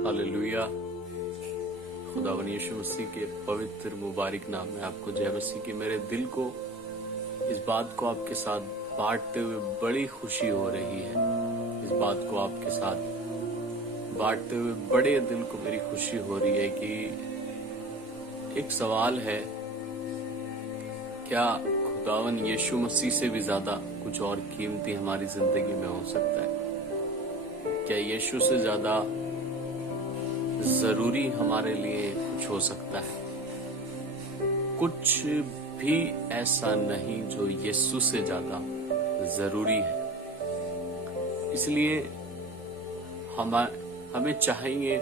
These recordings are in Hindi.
हालेलुया। खुदावन यीशु मसीह के पवित्र मुबारक नाम में आपको जय मसीह की। मेरे दिल को इस बात को आपके साथ बांटते हुए बड़ी खुशी हो रही है। इस बात को आपके साथ बांटते हुए बड़े दिल को मेरी खुशी हो रही है कि एक सवाल है, क्या खुदावन यीशु मसीह से भी ज्यादा कुछ और कीमती हमारी जिंदगी में हो सकता है? क्या यीशु से ज्यादा जरूरी हमारे लिए कुछ हो सकता है? कुछ भी ऐसा नहीं जो यीशु से ज्यादा जरूरी है। इसलिए हमें चाहिए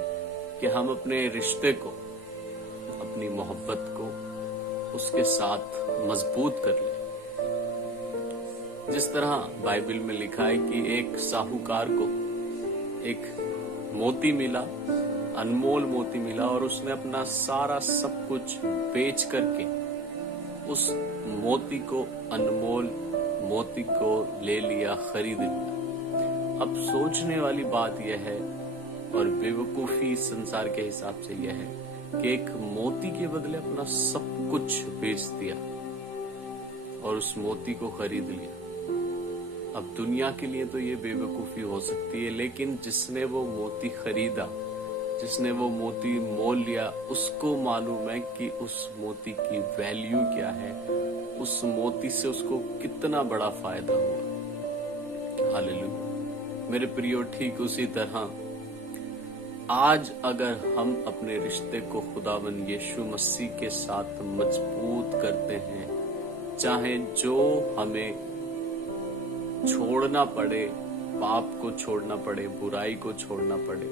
कि हम अपने रिश्ते को, अपनी मोहब्बत को उसके साथ मजबूत कर लें। जिस तरह बाइबल में लिखा है कि एक साहूकार को एक मोती मिला, अनमोल मोती मिला, और उसने अपना सारा सब कुछ बेच करके उस मोती को, अनमोल मोती को ले लिया, खरीद लिया। अब सोचने वाली बात यह है, और बेवकूफी संसार के हिसाब से यह है कि एक मोती के बदले अपना सब कुछ बेच दिया और उस मोती को खरीद लिया। अब दुनिया के लिए तो ये बेवकूफी हो सकती है, लेकिन जिसने वो मोती खरीदा, जिसने वो मोती मोल लिया, उसको मालूम है कि उस मोती की वैल्यू क्या है, उस मोती से उसको कितना बड़ा फायदा हुआ। हालेलुया। मेरे प्रियो, ठीक उसी तरह आज अगर हम अपने रिश्ते को खुदावन यीशु मसीह के साथ मजबूत करते हैं, चाहे जो हमें छोड़ना पड़े, पाप को छोड़ना पड़े, बुराई को छोड़ना पड़े,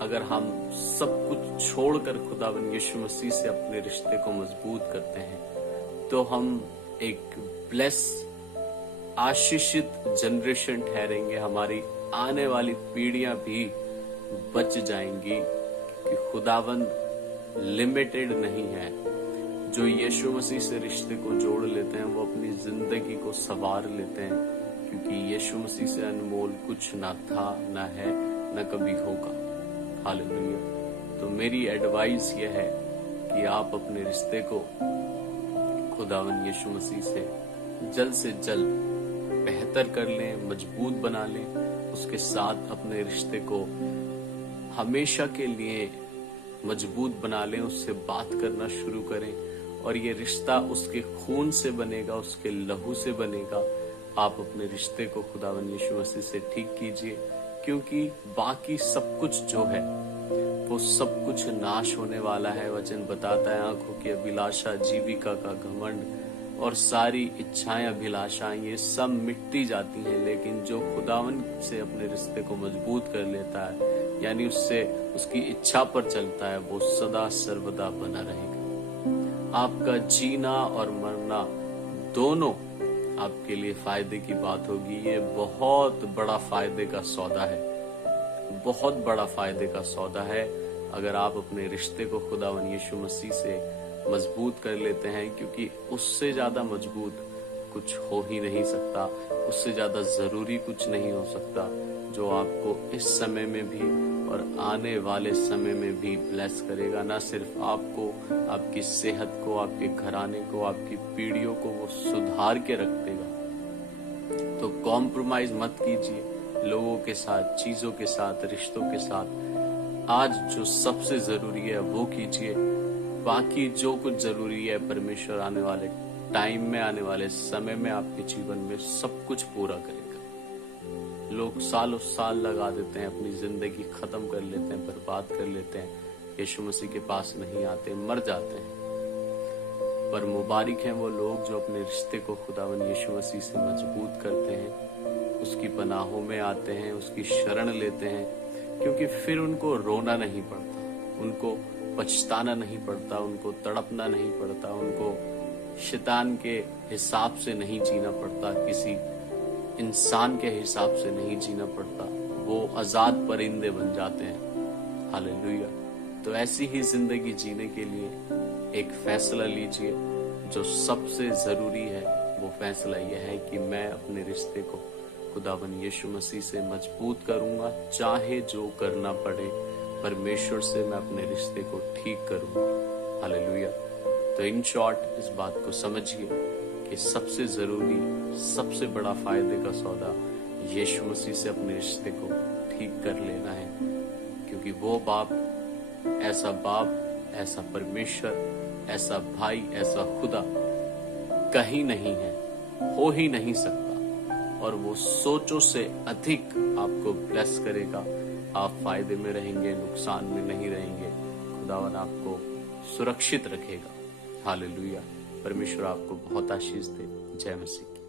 अगर हम सब कुछ छोड़कर खुदावन यीशु मसीह से अपने रिश्ते को मजबूत करते हैं, तो हम एक ब्लेस, आशीषित जनरेशन ठहरेंगे। हमारी आने वाली पीढ़ियां भी बच जाएंगी, कि खुदावन लिमिटेड नहीं है। जो यीशु मसीह से रिश्ते को जोड़ लेते हैं वो अपनी जिंदगी को संवार लेते हैं, क्योंकि यीशु मसीह से अनमोल कुछ ना था, ना है, ना कभी होगा। हालेलुया। तो मेरी एडवाइस यह है कि आप अपने रिश्ते को खुदावन यीशु मसीह से जल्द बेहतर कर लें, मजबूत बना लें। उसके साथ अपने रिश्ते को हमेशा के लिए मजबूत बना लें, उससे बात करना शुरू करें, और ये रिश्ता उसके खून से बनेगा, उसके लहू से बनेगा। आप अपने रिश्ते को खुदावन यीशु मसीह से ठीक कीजिए, क्योंकि बाकी सब कुछ जो है वो सब कुछ नाश होने वाला है। वचन बताता है, आंखों की अभिलाषा, जीविका का घमंड और सारी इच्छाएं, अभिलाषाएं, ये सब मिटती जाती हैं, लेकिन जो खुदावन से अपने रिश्ते को मजबूत कर लेता है, यानी उससे उसकी इच्छा पर चलता है, वो सदा सर्वदा बना रहेगा। आपका जीना और मरना दोनों आपके लिए फायदे की बात होगी। ये बहुत बड़ा फायदे का सौदा है, बहुत बड़ा फायदे का सौदा है, अगर आप अपने रिश्ते को खुदावन यीशु मसीह से मजबूत कर लेते हैं, क्योंकि उससे ज्यादा मजबूत कुछ हो ही नहीं सकता, उससे ज्यादा जरूरी कुछ नहीं हो सकता, जो आपको इस समय में भी और आने वाले समय में भी ब्लेस करेगा। ना सिर्फ आपको, आपकी सेहत को, आपके घराने को, आपकी पीढ़ियों को वो सुधार के रख देगा। तो कॉम्प्रोमाइज मत कीजिए लोगों के साथ, चीजों के साथ, रिश्तों के साथ। आज जो सबसे जरूरी है वो कीजिए, बाकी जो कुछ जरूरी है परमेश्वर आने वाले टाइम में, आने वाले समय में आपके जीवन में सब कुछ पूरा करेगा। लोग सालों साल लगा देते हैं, अपनी जिंदगी खत्म कर लेते हैं, बर्बाद कर लेते हैं, यीशु मसीह के पास नहीं आते, मर जाते हैं। पर मुबारक हैं वो लोग जो अपने रिश्ते को खुदावन यीशु मसीह से मजबूत करते हैं, उसकी पनाहों में आते हैं, उसकी शरण लेते हैं, क्योंकि फिर उनको रोना नहीं पड़ता, उनको पछताना नहीं पड़ता, उनको तड़पना नहीं पड़ता, उनको शैतान के हिसाब से नहीं जीना पड़ता, किसी इंसान के हिसाब से नहीं जीना पड़ता। वो आजाद परिंदे बन जाते हैं। हालेलुया। तो ऐसी ही जिंदगी जीने के लिए एक फैसला लीजिए। जो सबसे जरूरी है वो फैसला यह है कि मैं अपने रिश्ते को खुदावन यीशु मसीह से मजबूत करूंगा, चाहे जो करना पड़े परमेश्वर से मैं अपने रिश्ते को ठीक करूंगा। हालेलुया। तो इन शॉर्ट इस बात को समझिए कि सबसे जरूरी, सबसे बड़ा फायदे का सौदा यीशु मसीह से अपने रिश्ते को ठीक कर लेना है, क्योंकि वो बाप, ऐसा परमेश्वर, ऐसा भाई, ऐसा खुदा कहीं नहीं है, हो ही नहीं सकता, और वो सोचों से अधिक आपको ब्लेस करेगा। आप फायदे में रहेंगे, नुकसान में नहीं रहेंगे। खुदावन आपको सुरक्षित रखेगा। हालेलुया। परमेश्वर आपको बहुत आशीष दे। जय मसीह।